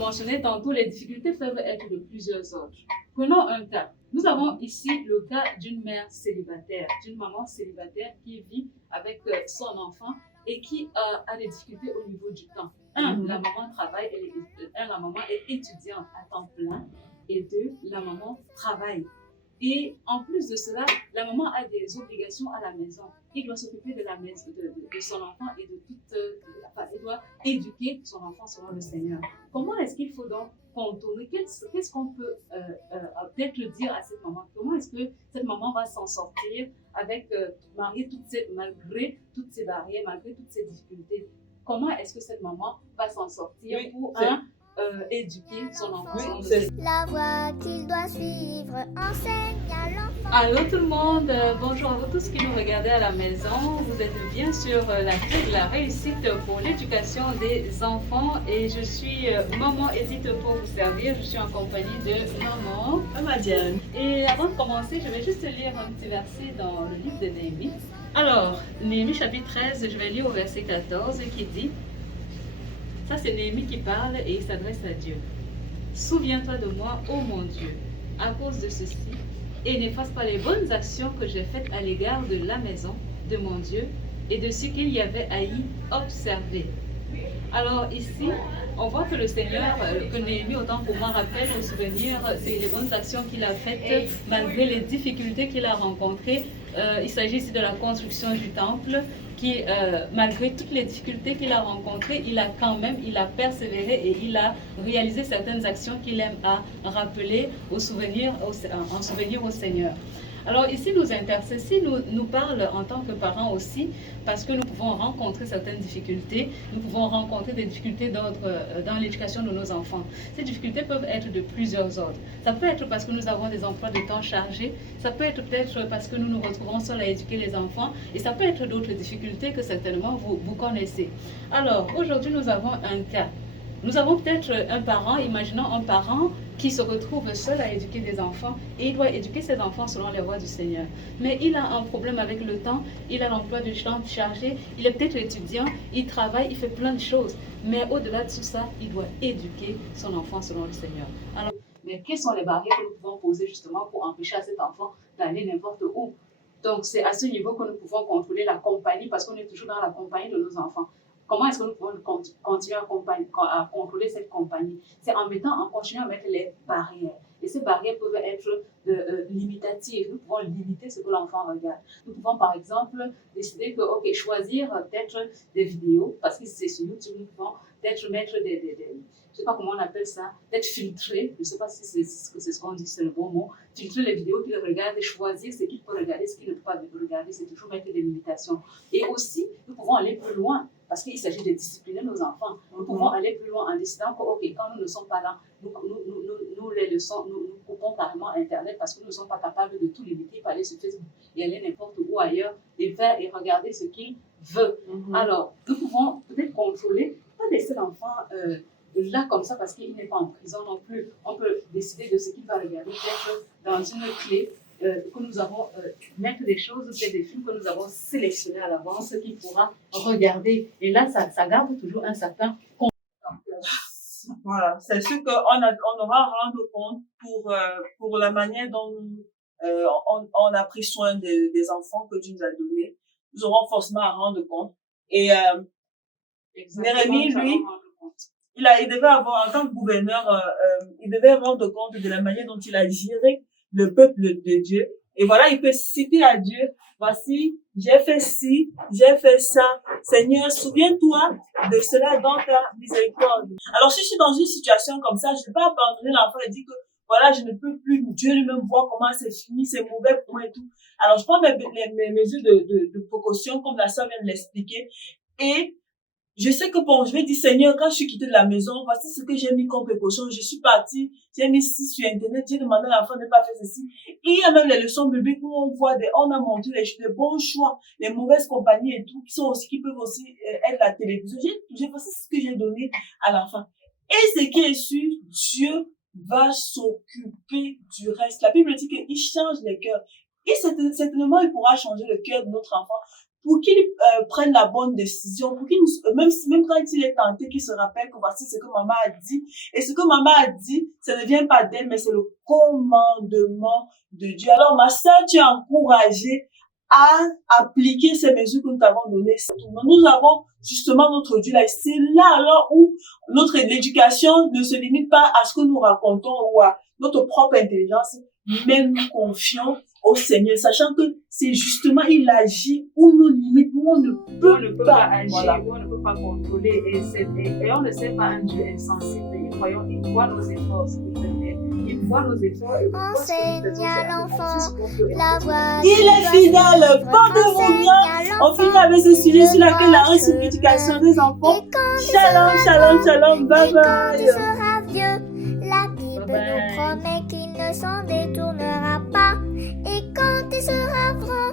Mentionné tantôt, les difficultés peuvent être de plusieurs ordres. Prenons un cas. Nous avons ici le cas d'une mère célibataire, d'une maman célibataire qui vit avec son enfant et qui a des difficultés au niveau du temps. La maman travaille, la maman est étudiante à temps plein, et deux, la maman travaille. Et en plus de cela, la maman a des obligations à la maison. Il doit s'occuper de la maison, de son enfant et de toute, il doit éduquer son enfant selon le Seigneur. Comment est-ce qu'il faut donc contourner? Qu'est-ce qu'on peut peut-être le dire à cette maman? Comment est-ce que cette maman va s'en sortir avec malgré toutes ces barrières, malgré toutes ces difficultés? Comment est-ce que cette maman va s'en sortir pour éduquer son enfant? La voie qu'il doit suivre enseigne à l'enfant. Allô tout le monde, bonjour à vous tous qui nous regardez à la maison. Vous êtes bien sur la clé de la réussite pour l'éducation des enfants et je suis Maman Edith pour vous servir. Je suis en compagnie de Maman Diane. Et avant de commencer, je vais juste lire un petit verset dans le livre de Néhémie. Alors, Néhémie chapitre 13, je vais lire au verset 14 qui dit, ça c'est Néhémie qui parle et il s'adresse à Dieu. Souviens-toi de moi, ô mon Dieu, à cause de ceci, et n'efface pas les bonnes actions que j'ai faites à l'égard de la maison de mon Dieu et de ce qu'il y avait à y observer. Alors ici, on voit que le Seigneur, que Néhémie, autant pour moi, rappelle au souvenir les bonnes actions qu'il a faites malgré les difficultés qu'il a rencontrées. Il s'agit ici de la construction du temple qui, malgré toutes les difficultés qu'il a rencontrées, il a persévéré et il a réalisé certaines actions qu'il aime à rappeler en souvenir au Seigneur. Alors ici, nos intercessés nous parlent en tant que parents aussi, parce que nous pouvons rencontrer certaines difficultés, nous pouvons rencontrer des difficultés d'ordre dans l'éducation de nos enfants. Ces difficultés peuvent être de plusieurs ordres. Ça peut être parce que nous avons des emplois de temps chargés, ça peut être peut-être parce que nous nous retrouvons seuls à éduquer les enfants, et ça peut être d'autres difficultés que certainement vous connaissez. Alors, aujourd'hui, nous avons un cas. Nous avons peut-être un parent, imaginons un parent qui se retrouve seul à éduquer des enfants et il doit éduquer ses enfants selon les voies du Seigneur. Mais il a un problème avec le temps, il a l'emploi du temps chargé, il est peut-être étudiant, il travaille, il fait plein de choses. Mais au-delà de tout ça, il doit éduquer son enfant selon le Seigneur. Alors, mais quelles sont les barrières que nous pouvons poser justement pour empêcher à cet enfant d'aller n'importe où? Donc, c'est à ce niveau que nous pouvons contrôler la compagnie parce qu'on est toujours dans la compagnie de nos enfants. Comment est-ce que nous pouvons continuer à contrôler cette compagnie? C'est en continuant à mettre les barrières. Et ces barrières peuvent être limitatives. Nous pouvons limiter ce que l'enfant regarde. Nous pouvons par exemple décider que, ok, choisir peut-être des vidéos, parce que c'est sur YouTube, nous pouvons peut-être mettre je ne sais pas comment on appelle ça, peut-être filtrer, je ne sais pas si c'est ce qu'on dit, c'est le bon mot, filtrer les vidéos qu'il regarde et choisir ce qu'il peut regarder, ce qu'il ne peut pas regarder, c'est toujours mettre des limitations. Et aussi, nous pouvons aller plus loin. Parce qu'il s'agit de discipliner nos enfants. Nous pouvons aller plus loin en décidant que, ok, quand nous ne sommes pas là, nous les leçons, nous coupons carrément Internet parce que nous ne sommes pas capables de tout limiter par aller sur Facebook et aller n'importe où ailleurs et faire et regarder ce qu'il veut. Alors, nous pouvons peut-être contrôler, pas laisser l'enfant là comme ça parce qu'il n'est pas en prison non plus. On peut décider de ce qu'il va regarder, peut-être dans une clé. Que nous avons mettre des choses, peut-être des films que nous avons sélectionnés à l'avance, qu'il pourra regarder. Et là, ça garde toujours un certain contrôle. Voilà, c'est ce qu'on aura à rendre compte pour la manière dont on a pris soin des enfants que Dieu nous a donnés. Nous aurons forcément à rendre compte. Et Néhémie, lui, il devait avoir, en tant que gouverneur, il devait rendre compte de la manière dont il a géré le peuple de Dieu. Et voilà, il peut citer à Dieu, voici, j'ai fait ci, j'ai fait ça. Seigneur, souviens-toi de cela dans ta miséricorde. Alors, si je suis dans une situation comme ça, je ne vais pas abandonner l'enfant et dire que, voilà, je ne peux plus. Dieu lui-même voit comment c'est fini, c'est mauvais pour moi et tout. Alors, je prends mes mesures de précaution, comme la sœur vient de l'expliquer. Et je sais que bon, je vais dire, Seigneur, quand je suis quittée de la maison, voici ce que j'ai mis comme précaution. Je suis partie, j'ai mis ci sur Internet, j'ai demandé à l'enfant de ne pas faire ceci. Et il y a même les leçons bibliques où on a montré les bons choix, les mauvaises compagnies et tout, qui peuvent aussi être la télévision. Voici ce que j'ai donné à l'enfant. Et ce qui est sûr, Dieu va s'occuper du reste. La Bible dit qu'il change les cœurs. Et certainement, il pourra changer le cœur de notre enfant pour qu'il prenne la bonne décision, pour qu'il, même quand il est tenté, qu'il se rappelle que voici ce que maman a dit. Et ce que maman a dit, ça ne vient pas d'elle, mais c'est le commandement de Dieu. Alors, ma sœur, tu es encouragée à appliquer ces mesures que nous t'avons données. Nous avons justement notre Dieu là. C'est là alors où l'éducation ne se limite pas à ce que nous racontons ou à notre propre intelligence, mais nous confions au Seigneur, sachant que c'est justement, il agit où nos limites, où on ne peut pas agir, voilà. où on ne peut pas contrôler, et on ne sait pas un Dieu insensible. Il voit nos efforts, il voit nos efforts, et Enseigne à l'enfant la voie. Il est fidèle, portez-vous bien. On finit avec ce sujet sur lequel la rééducation des enfants. Shalom, shalom, shalom, bye bye. Quand tu seras vieux, la Bible nous promet qu'il ne s'en détournera pas. Et quand tu seras grand,